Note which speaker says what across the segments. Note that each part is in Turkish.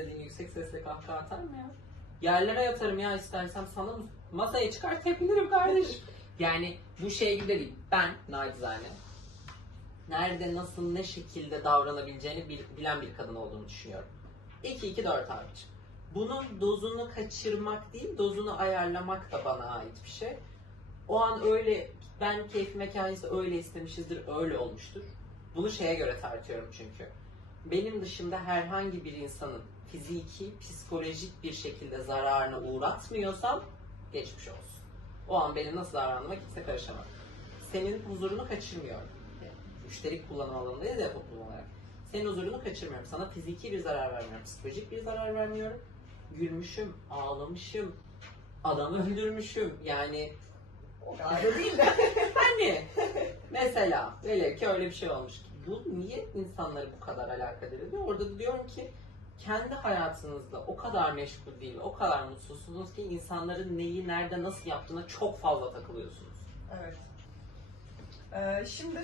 Speaker 1: dediğin yüksek sesle kahkaha atarım ya. Yerlere yatarım ya istersem sana mı- masaya çıkar tepinirim kardeşim. Yani bu şey gibi de değil. Ben nacizane nerede, nasıl, ne şekilde davranabileceğini bil- bilen bir kadın olduğunu düşünüyorum. 2-2-4 abicim. Bunun dozunu kaçırmak değil, dozunu ayarlamak da bana ait bir şey. O an öyle, ben keyfime kendisi öyle istemişizdir, öyle olmuştur. Bunu şeye göre tartıyorum çünkü. Benim dışında herhangi bir insanın fiziki, psikolojik bir şekilde zararına uğratmıyorsam geçmiş olsun. O an benim nasıl davrandığıma kimse karışamaz. Senin huzurunu kaçırmıyorum. Müşterik kullanım alanındayız ya toplum olarak. Senin huzurunu kaçırmıyorum. Sana fiziki bir zarar vermiyorum. Psikolojik bir zarar vermiyorum. Gülmüşüm, ağlamışım, adamı öldürmüşüm. Yani
Speaker 2: O kadar da değil de.
Speaker 1: Hani mesela velev ki öyle bir şey olmuş. Bu niye insanları bu kadar alakadar ediyor? Orada da diyorum ki kendi hayatınızda o kadar meşgul değil, o kadar mutsuzsunuz ki insanların neyi, nerede, nasıl yaptığına çok fazla takılıyorsunuz.
Speaker 2: Evet. Ee, şimdi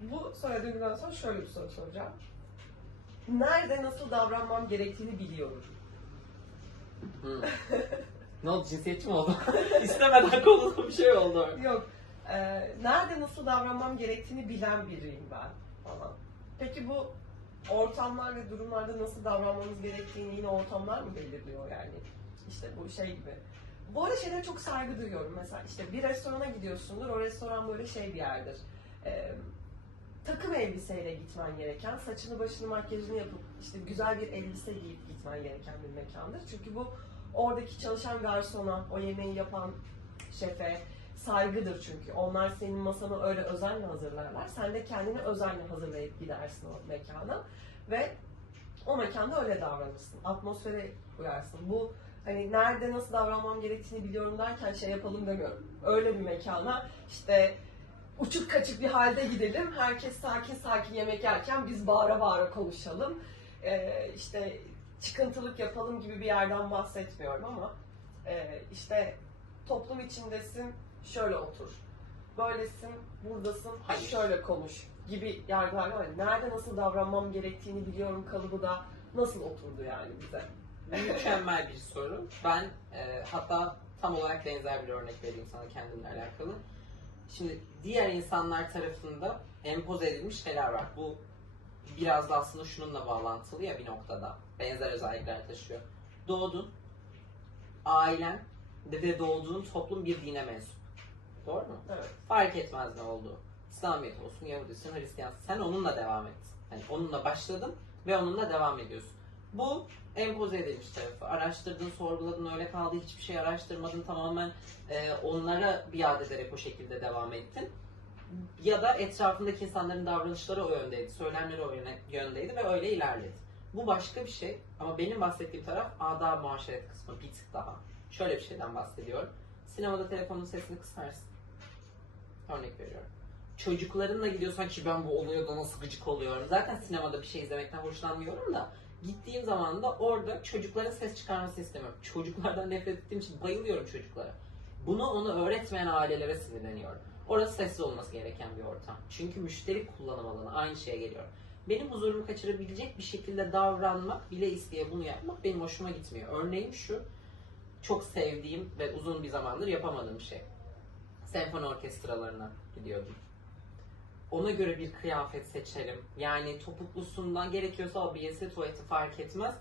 Speaker 2: bu söylediğimden sonra şöyle bir soru soracağım. Nerede nasıl davranmam gerektiğini biliyorum.
Speaker 1: Hmm. ne oldu cinsiyetçi mi oldu? İstemeden konulu bir şey oldu.
Speaker 2: Yok. Ee, nerede nasıl davranmam gerektiğini bilen biriyim ben falan. Peki bu ortamlar ve durumlarda nasıl davranmamız gerektiğini yine ortamlar mı belirliyor yani? İşte bu şey gibi. Bu arada şeylere çok saygı duyuyorum. Mesela işte bir restorana gidiyorsundur. O restoran böyle şey bir yerdir. Ee, takım elbiseyle gitmen gereken, saçını başını makyajını yapıp işte güzel bir elbise giyip gitmen gereken bir mekandır. Çünkü bu oradaki çalışan garsona, o yemeği yapan şefe saygıdır çünkü. Onlar senin masanı öyle özenle hazırlarlar. Sen de kendini özenle hazırlayıp gidersin o mekana ve o mekanda öyle davranırsın. Atmosfere uyarsın. Bu hani nerede nasıl davranmam gerektiğini biliyorum derken şey yapalım demiyorum. Öyle bir mekana işte uçuk kaçık bir halde gidelim. Herkes sakin sakin yemek yerken biz bağıra bağıra konuşalım. Ee, işte çıkıntılık yapalım gibi bir yerden bahsetmiyorum ama e, işte toplum içindesin şöyle otur. Böylesin, buradasın,
Speaker 1: Hayır.
Speaker 2: şöyle konuş gibi yargılar var. Nerede nasıl davranmam gerektiğini biliyorum kalıbı da nasıl oturdu yani bize.
Speaker 1: Mükemmel bir soru. Ben e, hatta tam olarak benzer bir örnek vereyim sana kendimle alakalı. Şimdi diğer insanlar tarafında empoze edilmiş şeyler var. Bu biraz da aslında şununla bağlantılı ya bir noktada. Benzer özellikler taşıyor. Doğdun, ailen ve doğduğun toplum bir dine mensup. Doğru mu?
Speaker 2: Evet.
Speaker 1: Fark etmez ne oldu. İslamiyet olsun, Yahudisin, Hristiyansın. Sen onunla devam et. Yani onunla başladın ve onunla devam ediyorsun. Bu empoze edilmiş tarafı. Araştırdın, sorguladın, öyle kaldı. Hiçbir şey araştırmadın. Tamamen e, onlara biat ederek o şekilde devam ettin. Ya da etrafındaki insanların davranışları o yöndeydi. Söylemleri o yöndeydi ve öyle ilerledi. Bu başka bir şey. Ama benim bahsettiğim taraf adab muaşeret kısmı bir tık daha. Şöyle bir şeyden bahsediyorum. Sinemada telefonun sesini kısarsın. Örnek veriyorum. Çocuklarınla gidiyorsan ki ben bu oluyor da nasıl gıcık oluyorum. Zaten sinemada bir şey izlemekten hoşlanmıyorum da gittiğim zaman da orada çocukların ses çıkarmasını istemiyorum. Çocuklardan nefret ettiğim için bayılıyorum çocuklara. Bunu onu öğretmeyen ailelere sinirleniyorum. Orası sessiz olması gereken bir ortam. Çünkü müşteri kullanım alanı aynı şeye geliyor. Benim huzurumu kaçırabilecek bir şekilde davranmak, bile isteye bunu yapmak benim hoşuma gitmiyor. Örneğin şu, çok sevdiğim ve uzun bir zamandır yapamadığım şey. Senfoni orkestralarına gidiyordum. Ona göre bir kıyafet seçerim. Yani topuklusundan gerekiyorsa abiyesi, tuvaleti fark etmez.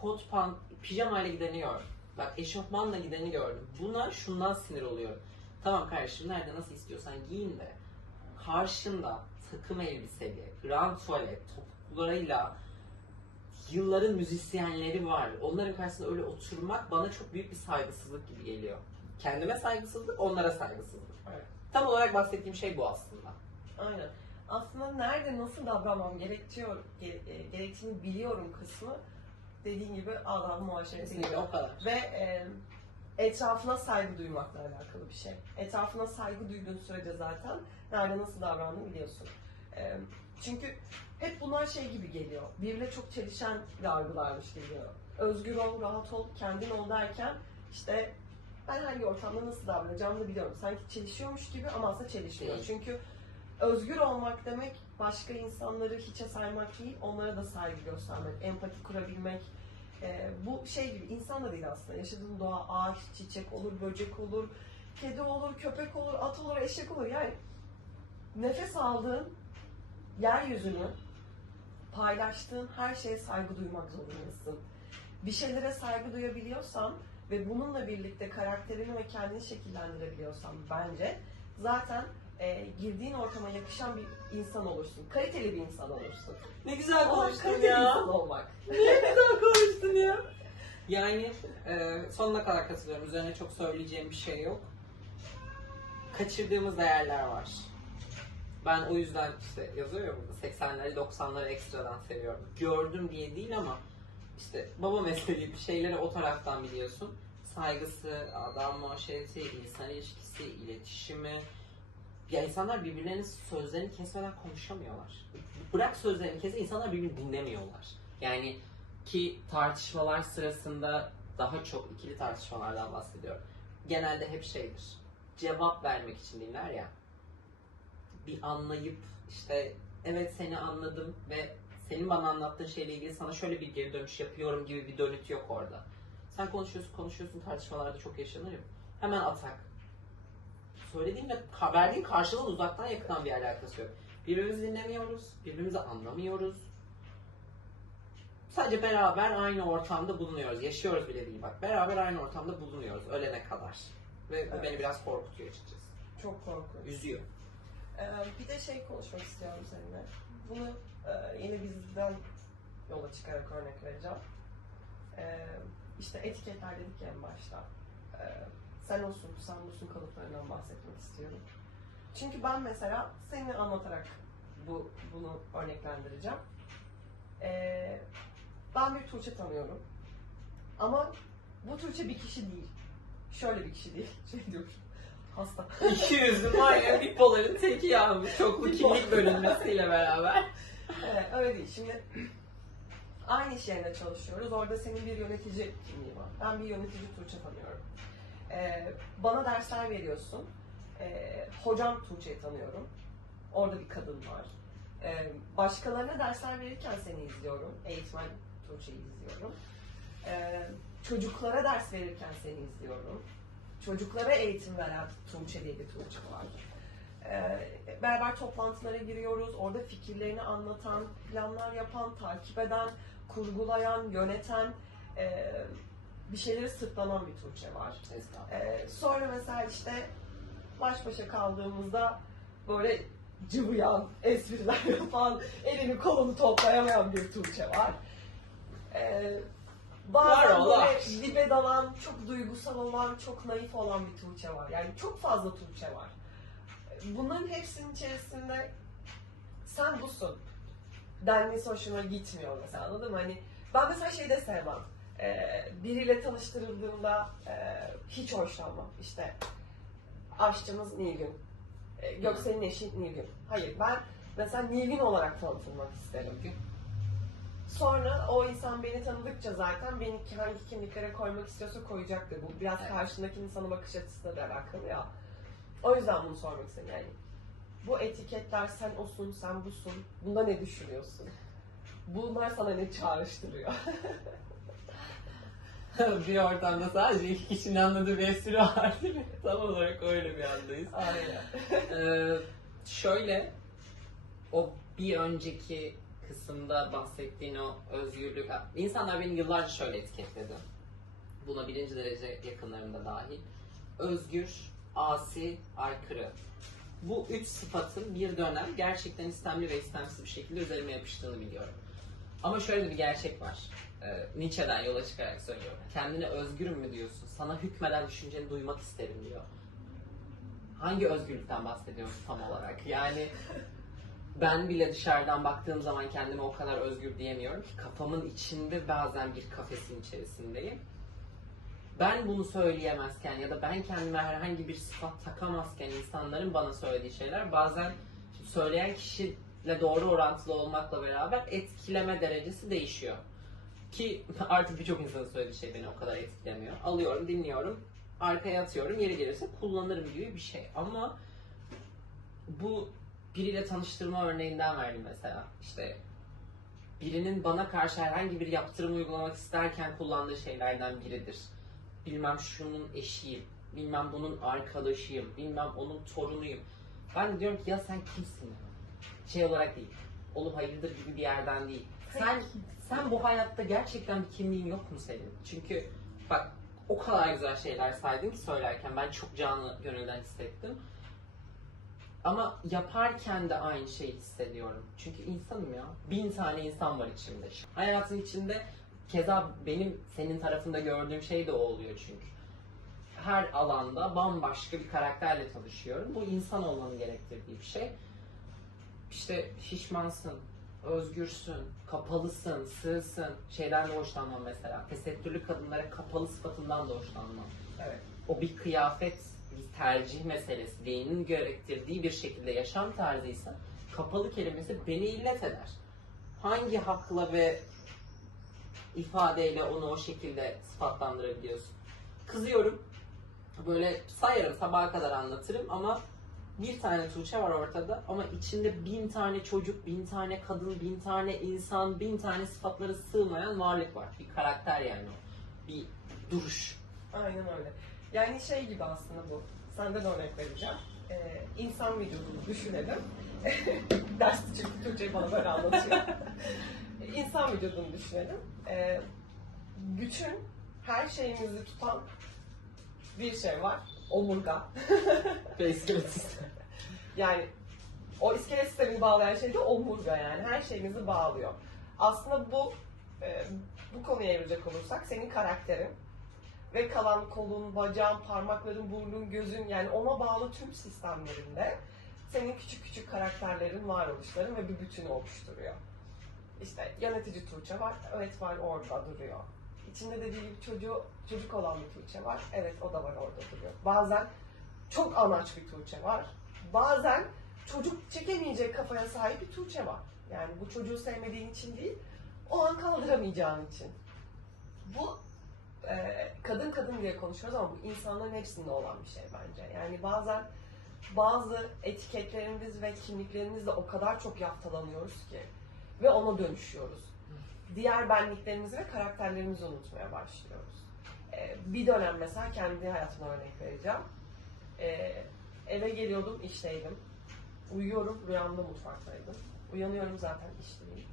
Speaker 1: Kot, pant, pijamayla gideni gördüm. Bak eşofmanla gideni gördüm. Buna şundan sinir oluyorum. Tamam kardeşim nerede nasıl istiyorsan giyin de karşında takım elbiseli, grand tuvalet, topuklarıyla yılların müzisyenleri var. Onların karşısında öyle oturmak bana çok büyük bir saygısızlık gibi geliyor. Kendime saygısızlık, onlara saygısızlık.
Speaker 2: Evet.
Speaker 1: Tam olarak bahsettiğim şey bu aslında.
Speaker 2: Aynen. Aslında nerede nasıl davranmam gerekiyor, ge- e, gerektiğini biliyorum kısmı dediğin gibi muaşereti
Speaker 1: Kesinlikle
Speaker 2: gibi.
Speaker 1: o kadar.
Speaker 2: Ve e, etrafına saygı duymakla alakalı bir şey. Etrafına saygı duyduğun sürece zaten nerede nasıl davrandığını biliyorsun. E, çünkü hep bunlar şey gibi geliyor. Birbirine çok çelişen yargılarmış geliyor. Özgür ol, rahat ol, kendin ol derken işte ben hangi ortamda nasıl davranacağımı da biliyorum. Sanki çelişiyormuş gibi ama aslında çelişmiyor.
Speaker 1: Değil.
Speaker 2: Çünkü özgür olmak demek başka insanları hiçe saymak değil, onlara da saygı göstermek, empati kurabilmek, e, bu şey gibi insan da değil aslında. Yaşadığın doğa ağaç, çiçek olur, böcek olur, kedi olur, köpek olur, at olur, eşek olur. Yani nefes aldığın yeryüzünü paylaştığın her şeye saygı duymak zorundasın. Bir şeylere saygı duyabiliyorsan ve bununla birlikte karakterini ve kendini şekillendirebiliyorsan bence zaten e, girdiğin ortama yakışan bir insan olursun. Kaliteli bir insan olursun.
Speaker 1: Ne güzel
Speaker 2: Ama
Speaker 1: konuştun
Speaker 2: kaliteli
Speaker 1: ya.
Speaker 2: insan olmak.
Speaker 1: güzel konuştun ya. Yani e, sonuna kadar katılıyorum. Üzerine çok söyleyeceğim bir şey yok. Kaçırdığımız değerler var. Ben o yüzden işte yazıyor ya burada 80'leri 90'ları ekstradan seviyorum. Gördüm diye değil ama işte baba mesleği şeyleri o taraftan biliyorsun. Saygısı, adam muaşereti, insan ilişkisi, iletişimi. Ya insanlar birbirlerinin sözlerini kesmeden konuşamıyorlar. Bırak sözlerini kes, insanlar birbirini dinlemiyorlar. Yani ki tartışmalar sırasında daha çok ikili tartışmalardan bahsediyorum. Genelde hep şeydir. Cevap vermek için dinler ya. Bir anlayıp işte evet seni anladım ve senin bana anlattığın şeyle ilgili sana şöyle bir geri dönüş yapıyorum gibi bir dönüt yok orada. Sen konuşuyorsun konuşuyorsun tartışmalarda çok yaşanır ya. Hemen atak. Söylediğinle verdiğin karşılığın uzaktan yakından bir alakası yok. Birbirimizi dinlemiyoruz, birbirimizi anlamıyoruz. Sadece beraber aynı ortamda bulunuyoruz. Yaşıyoruz bile değil bak. Beraber aynı ortamda bulunuyoruz ölene kadar. Ve bu
Speaker 2: Evet.
Speaker 1: beni biraz korkutuyor açıkçası.
Speaker 2: Çok korkunç.
Speaker 1: Üzüyor.
Speaker 2: Ee, bir de şey konuşmak istiyorum seninle. Bunu e, yine bizden yola çıkarak örnek vereceğim. Ee, işte etiketler dedik en başta. Ee, sen olsun, sen busun kalıplarından bahsetmek istiyorum. Çünkü ben mesela seni anlatarak bu bunu örneklendireceğim. Ee, ben bir Tuğçe tanıyorum. Ama bu Tuğçe bir kişi değil. Şöyle bir kişi değil. Şey diyorum. Hasta.
Speaker 1: İki yüzlü var ya bipoların teki ya bu çoklu kimlik bölünmesiyle beraber.
Speaker 2: Evet, öyle değil. Şimdi aynı iş yerinde çalışıyoruz. Orada senin bir yönetici kimliği var. Ben bir yönetici Tuğçe tanıyorum. Ee, bana dersler veriyorsun. Ee, hocam Tuğçe'yi tanıyorum. Orada bir kadın var. Ee, başkalarına dersler verirken seni izliyorum. Eğitmen Tuğçe'yi izliyorum. Ee, çocuklara ders verirken seni izliyorum. Çocuklara eğitim veren Tuğçe diye bir Tuğçe var. Ee, beraber toplantılara giriyoruz. Orada fikirlerini anlatan, planlar yapan, takip eden, kurgulayan, yöneten, e, bir şeyleri sırtlanan bir Tuğçe var. Ee, sonra mesela işte baş başa kaldığımızda böyle cıvıyan, espriler yapan, elini kolunu toplayamayan bir Tuğçe var. Ee, bazen
Speaker 1: Var
Speaker 2: böyle dibe dalan, çok duygusal olan, çok naif olan bir Tuğçe var. Yani çok fazla Tuğçe var. Bunların hepsinin içerisinde sen busun. Denmesi hoşuma gitmiyor mesela anladın mı? Hani ben mesela şey de sevmem. Ee, biriyle tanıştırıldığımda e, hiç hoşlanmam. İşte aşçımız Nilgün. E, Göksel'in eşi Nilgün. Hayır ben mesela Nilgün olarak tanıtılmak isterim. Sonra o insan beni tanıdıkça zaten beni hangi kimliklere koymak istiyorsa koyacaktır. Bu biraz karşındaki insanın bakış açısıyla da alakalı ya. O yüzden bunu sormak istedim yani. Bu etiketler sen osun, sen busun. Bunda ne düşünüyorsun? Bunlar sana ne çağrıştırıyor?
Speaker 1: bir ortamda sadece iki kişinin anladığı bir espri var değil mi? Tam olarak öyle bir andayız.
Speaker 2: Aynen.
Speaker 1: Ee, şöyle o bir önceki kısımda bahsettiğin o özgürlük insanlar beni yıllarca şöyle etiketledi buna birinci derece yakınlarımda dahil özgür, asi, aykırı. Bu üç sıfatın bir dönem gerçekten istemli ve istemsiz bir şekilde üzerime yapıştığını biliyorum. Ama şöyle bir gerçek var. Ee, Nietzsche'den yola çıkarak söylüyorum. Kendine özgürüm mü diyorsun? Sana hükmeden düşünceni duymak isterim diyor. Hangi özgürlükten bahsediyoruz tam olarak? Yani ben bile dışarıdan baktığım zaman kendime o kadar özgür diyemiyorum ki. Kafamın içinde bazen bir kafesin içerisindeyim. Ben bunu söyleyemezken ya da ben kendime herhangi bir sıfat takamazken insanların bana söylediği şeyler bazen söyleyen kişiyle doğru orantılı olmakla beraber etkileme derecesi değişiyor. Ki artık birçok insanın söylediği şey beni o kadar etkilemiyor. Alıyorum, dinliyorum, arkaya atıyorum, yeri gelirse kullanırım gibi bir şey. Ama bu biriyle tanıştırma örneğinden verdim mesela. İşte birinin bana karşı herhangi bir yaptırım uygulamak isterken kullandığı şeylerden biridir. Bilmem şunun eşiyim, bilmem bunun arkadaşıyım, bilmem onun torunuyum. Ben diyorum ki ya sen kimsin? Şey olarak değil, oğlum hayırdır gibi bir yerden değil. Sen sen bu hayatta gerçekten bir kimliğin yok mu senin? Çünkü bak o kadar güzel şeyler saydın ki söylerken ben çok canlı gönülden hissettim. Ama yaparken de aynı şeyi hissediyorum. Çünkü insanım ya. Bin tane insan var içimde. Hayatın içinde keza benim senin tarafında gördüğüm şey de o oluyor çünkü. Her alanda bambaşka bir karakterle tanışıyorum. Bu insan olmanın gerektirdiği bir şey. İşte şişmansın, özgürsün, kapalısın, sığsın. Şeyden de hoşlanmam mesela. Tesettürlü kadınlara kapalı sıfatından da hoşlanmam.
Speaker 2: Evet.
Speaker 1: O bir kıyafet, bir tercih meselesi, dinin gerektirdiği bir şekilde yaşam tarzıysa kapalı kelimesi beni illet eder. Hangi hakla ve ifadeyle onu o şekilde sıfatlandırabiliyorsun? Kızıyorum. Böyle sayarım sabaha kadar anlatırım ama bir tane Tuğçe var ortada ama içinde bin tane çocuk, bin tane kadın, bin tane insan, bin tane sıfatları sığmayan varlık var. Bir karakter yani. Bir duruş.
Speaker 2: Aynen öyle. Yani şey gibi aslında bu. Senden örnek vereceğim. Ee, insan vücudunu düşünelim. Derste çünkü Türkçeyi bana böyle anlatıyor. İnsan vücudunu düşünelim. Ee, bütün her şeyimizi tutan bir şey var. Omurga.
Speaker 1: Ve iskelet sistemi.
Speaker 2: Yani o iskelet sistemini bağlayan şey de omurga yani. Her şeyimizi bağlıyor. Aslında bu e, bu konuya evrilecek olursak senin karakterin ve kalan kolun, bacağın, parmakların, burnun, gözün yani ona bağlı tüm sistemlerinde senin küçük küçük karakterlerin, varoluşların ve bir bütünü oluşturuyor. İşte yönetici Tuğçe var, var orada duruyor. İçinde dediği gibi çocuğu, çocuk olan bir Tuğçe var, evet o da var orada duruyor. Bazen çok anaç bir Tuğçe var, bazen çocuk çekemeyecek kafaya sahip bir Tuğçe var. Yani bu çocuğu sevmediğin için değil, o an kaldıramayacağın için. Bu e, kadın kadın diye konuşuyoruz ama bu insanların hepsinde olan bir şey bence. Yani bazen bazı etiketlerimiz ve kimliklerimizle o kadar çok yaftalanıyoruz ki ve ona dönüşüyoruz. Diğer benliklerimizi ve karakterlerimizi unutmaya başlıyoruz. E, bir dönem mesela kendi hayatıma örnek vereceğim. E, eve geliyordum, işteydim. Uyuyorum, rüyamda mutfaktaydım. Uyanıyorum zaten işteyim.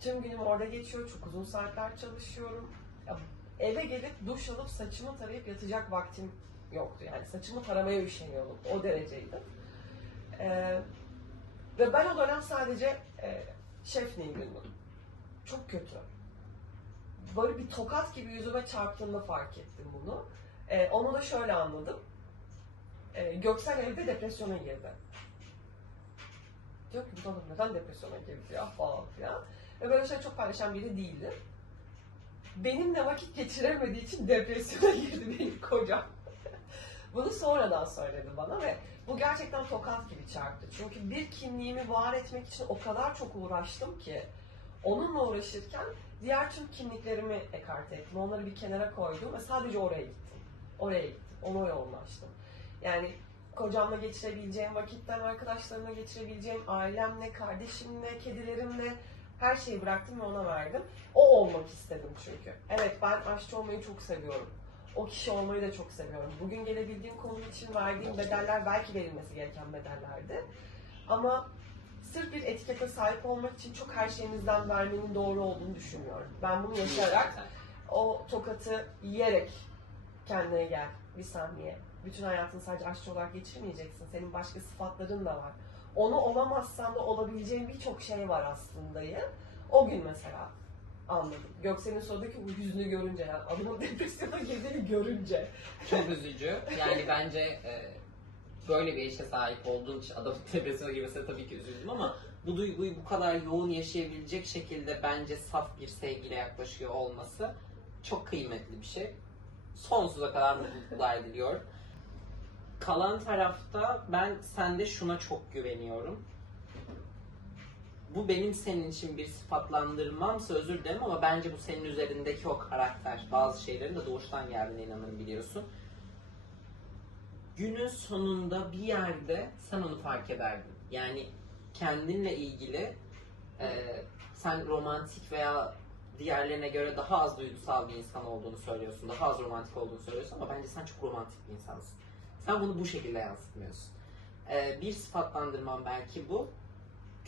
Speaker 2: Tüm günüm orada geçiyor, çok uzun saatler çalışıyorum. Ya, eve gelip duş alıp saçımı tarayıp yatacak vaktim yoktu. Yani saçımı taramaya üşeniyordum. O dereceydi. Ee, ve ben o dönem sadece e, şef Nilgün'düm. Çok kötü. Böyle bir tokat gibi yüzüme çarptığında fark ettim bunu. Ee, onu da şöyle anladım. Ee, Göksel evde depresyona girdi. Diyor ki bu adam neden depresyona girdi ya falan filan. Ve böyle şey çok paylaşan biri değildi. Benimle vakit geçiremediği için depresyona girdi benim kocam. Bunu sonradan söyledi bana ve bu gerçekten tokat gibi çarptı. Çünkü bir kimliğimi var etmek için o kadar çok uğraştım ki onunla uğraşırken diğer tüm kimliklerimi ekarte ettim. Onları bir kenara koydum ve sadece oraya gittim. Oraya gittim. Ona yoğunlaştım. Yani kocamla geçirebileceğim vakitten arkadaşlarımla geçirebileceğim ailemle, kardeşimle, kedilerimle her şeyi bıraktım ve ona verdim. O olmak istedim çünkü. Evet ben aşçı olmayı çok seviyorum. O kişi olmayı da çok seviyorum. Bugün gelebildiğim konu için verdiğim bedeller belki verilmesi gereken bedellerdi. Ama sırf bir etikete sahip olmak için çok her şeyimizden vermenin doğru olduğunu düşünmüyorum. Ben bunu yaşayarak o tokatı yiyerek kendine gel bir saniye. Bütün hayatını sadece aşçı olarak geçirmeyeceksin. Senin başka sıfatların da var. Onu olamazsan da olabileceğin birçok şey var aslındayı. O gün mesela anladım. Göksel'in sorudaki bu yüzünü görünce yani adamın depresyona girdiğini görünce.
Speaker 1: Çok üzücü. Yani bence e, böyle bir işe sahip olduğun için adamın depresyona girmesine tabii ki üzüldüm ama bu duyguyu bu kadar yoğun yaşayabilecek şekilde bence saf bir sevgiyle yaklaşıyor olması çok kıymetli bir şey. Sonsuza kadar mutluluklar diliyorum. Kalan tarafta ben sende şuna çok güveniyorum. Bu benim senin için bir sıfatlandırmamsa özür dilerim ama bence bu senin üzerindeki o karakter. Bazı şeylerin de doğuştan geldiğine inanırım biliyorsun. Günün sonunda bir yerde sen onu fark ederdin. Yani kendinle ilgili Ee, sen romantik veya diğerlerine göre daha az duygusal bir insan olduğunu söylüyorsun. Daha az romantik olduğunu söylüyorsun ama bence sen çok romantik bir insansın. Sen bunu bu şekilde yansıtmıyorsun. Ee, bir sıfatlandırmam belki bu.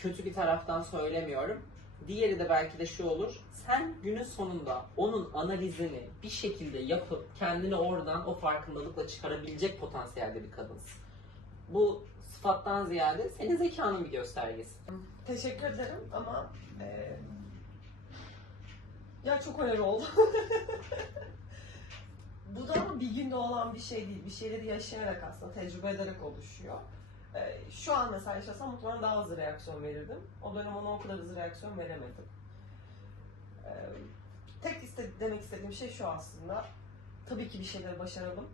Speaker 1: Kötü bir taraftan söylemiyorum. Diğeri de belki de şu olur. Sen günün sonunda onun analizini bir şekilde yapıp kendini oradan o farkındalıkla çıkarabilecek potansiyelde bir kadınsın. Bu sıfattan ziyade senin zekanın bir göstergesi.
Speaker 2: Teşekkür ederim ama e, ya çok öneri oldu. Bu da bir günde olan bir şey değil. Bir şeyleri yaşayarak aslında tecrübe ederek oluşuyor. E, şu an mesela yaşasam muhtemelen daha hızlı reaksiyon verirdim. O dönem ona o kadar hızlı reaksiyon veremedim. E, tek iste, demek istediğim şey şu aslında. Tabii ki bir şeyler başaralım.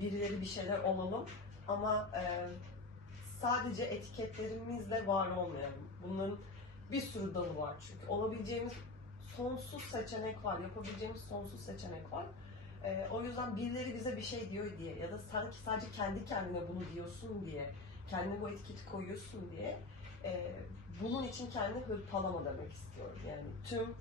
Speaker 2: Birileri bir şeyler olalım. Ama e, sadece etiketlerimizle var olmayalım. Bunların bir sürü dalı var çünkü. Olabileceğimiz sonsuz seçenek var, yapabileceğimiz sonsuz seçenek var. Ee, o yüzden birileri bize bir şey diyor diye ya da sanki sadece kendi kendine bunu diyorsun diye, kendine bu etiketi koyuyorsun diye e, bunun için kendini hırpalama demek istiyorum. Yani tüm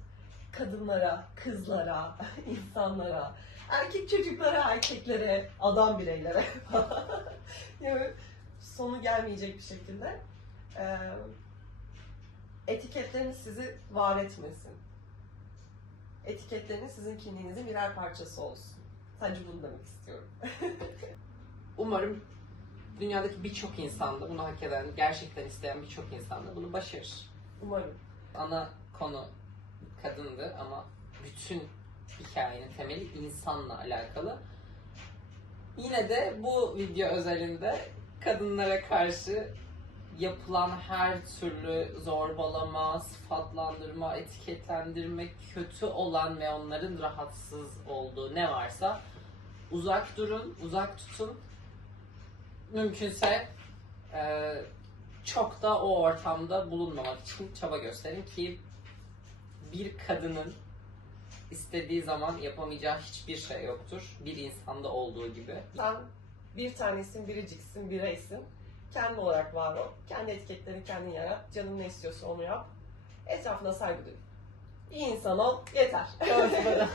Speaker 2: kadınlara, kızlara, insanlara, erkek çocuklara, erkeklere, adam bireylere yani sonu gelmeyecek bir şekilde e, etiketleriniz sizi var etmesin. Etiketleriniz sizin kimliğinizin birer parçası olsun. Sadece bunu demek istiyorum.
Speaker 1: Umarım dünyadaki birçok insanda bunu hak eden, gerçekten isteyen birçok insanda bunu başarır.
Speaker 2: Umarım.
Speaker 1: Ana konu kadındı ama bütün hikayenin temeli insanla alakalı. Yine de bu video özelinde kadınlara karşı yapılan her türlü zorbalama, sıfatlandırma, etiketlendirme, kötü olan ve onların rahatsız olduğu ne varsa uzak durun, uzak tutun. Mümkünse e, çok da o ortamda bulunmamak için çaba gösterin ki bir kadının istediği zaman yapamayacağı hiçbir şey yoktur. Bir insanda olduğu gibi.
Speaker 2: Sen bir tanesin, biriciksin, bireysin. Kendi olarak var ol. Kendi etiketlerini kendin yarat. Canın ne istiyorsa onu yap. Etrafına saygı duy. İyi insan ol. Yeter.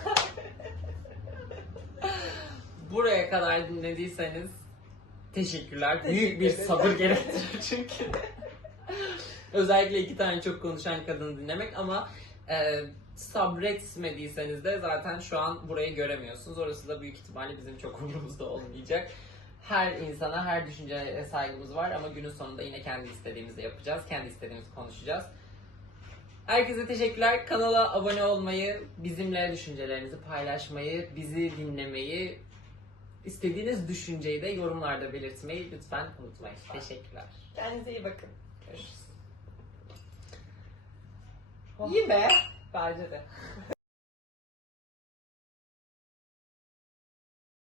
Speaker 1: Buraya kadar dinlediyseniz teşekkürler.
Speaker 2: Teşekkür
Speaker 1: Büyük bir
Speaker 2: ederim.
Speaker 1: sabır gerektirir çünkü. Özellikle iki tane çok konuşan kadını dinlemek ama e, sabretmediyseniz de zaten şu an burayı göremiyorsunuz. Orası da büyük ihtimalle bizim çok umurumuzda olmayacak. Her insana, her düşünceye saygımız var ama günün sonunda yine kendi istediğimizi yapacağız. Kendi istediğimizi konuşacağız. Herkese teşekkürler. Kanala abone olmayı, bizimle düşüncelerinizi paylaşmayı, bizi dinlemeyi, istediğiniz düşünceyi de yorumlarda belirtmeyi lütfen unutmayın. Teşekkürler.
Speaker 2: Kendinize iyi bakın.
Speaker 1: Görüşürüz.
Speaker 2: İyi be. Bence de.